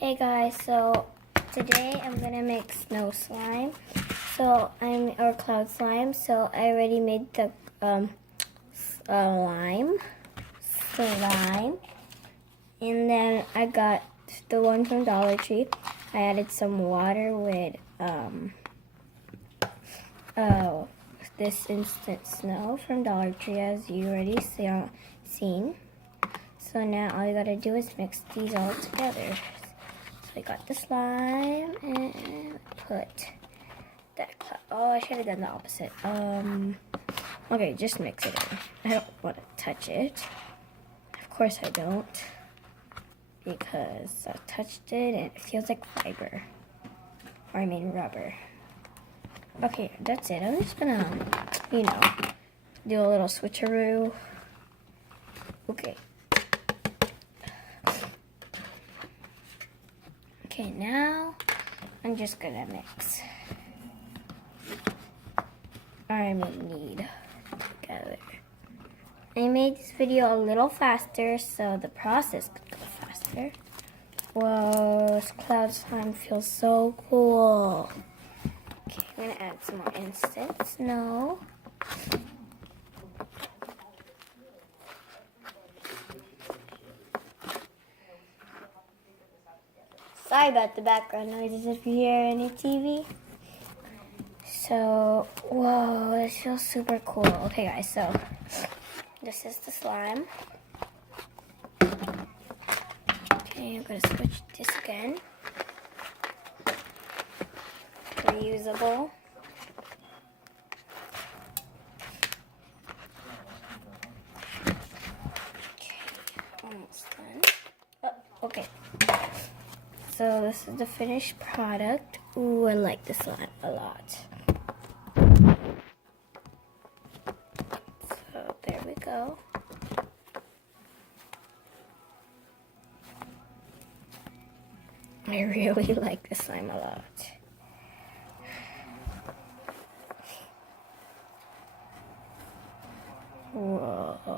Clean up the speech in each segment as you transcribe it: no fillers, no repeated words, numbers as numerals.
Hey guys, so today I'm gonna make snow slime. Or cloud slime. So I already made the slime, and then I got the one from Dollar Tree. I added some water with this instant snow from Dollar Tree, as you already seen. So now all you gotta do is mix these all together. So I got the slime and put that cloud. Oh, I should have done the opposite. Okay, just mix it in. I don't want to touch it. Of course I don't, because I touched it and it feels like fiber. Or I mean rubber. Okay, that's it. I'm just gonna, do a little switcheroo. Okay. Okay, now I'm just gonna mix. I need together. I made this video a little faster so the process could go faster. Whoa, this cloud slime feels so cool. Okay, I'm gonna add some more instant snow. Sorry about the background noises if you hear any TV. So, whoa, this feels super cool. Okay guys, so this is the slime. Okay, I'm gonna switch this again. Reusable. Okay, almost done. Oh, okay. So this is the finished product. Ooh, I like this slime a lot. So there we go. I really like this slime a lot. Whoa. Oh.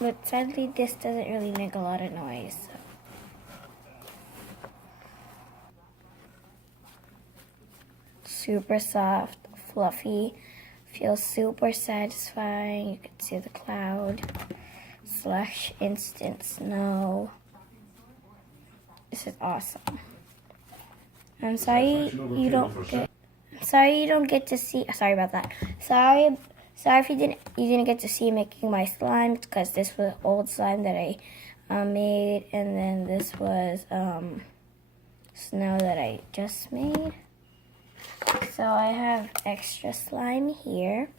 But sadly, this doesn't really make a lot of noise. So. Super soft, fluffy, feels super satisfying. You can see the cloud / instant snow. This is awesome. I'm sorry you don't get to see. Sorry about that. Sorry if you didn't get to see making my slime, because this was old slime that I made, and then this was snow that I just made. So I have extra slime here.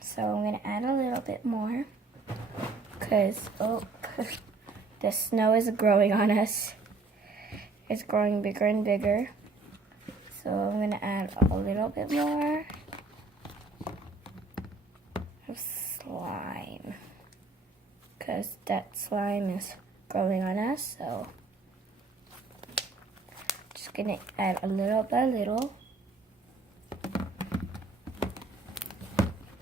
So I'm gonna add a little bit more, because the snow is growing on us. It's growing bigger and bigger. So I'm gonna add a little bit more of slime, because that slime is growing on us. So just gonna add a little by little.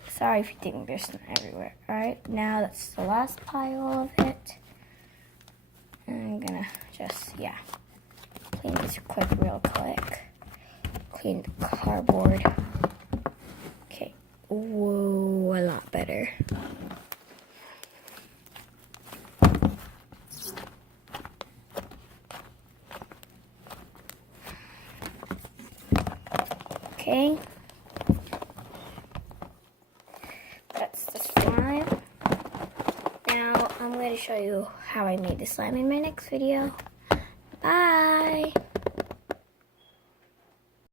Sorry if you think there's snow everywhere. Alright, now that's the last pile of it. And I'm gonna just, clean this real quick. Clean the cardboard. Okay. Whoa, a lot better. Okay. That's the slime. Now I'm going to show you how I made the slime in my next video. Bye!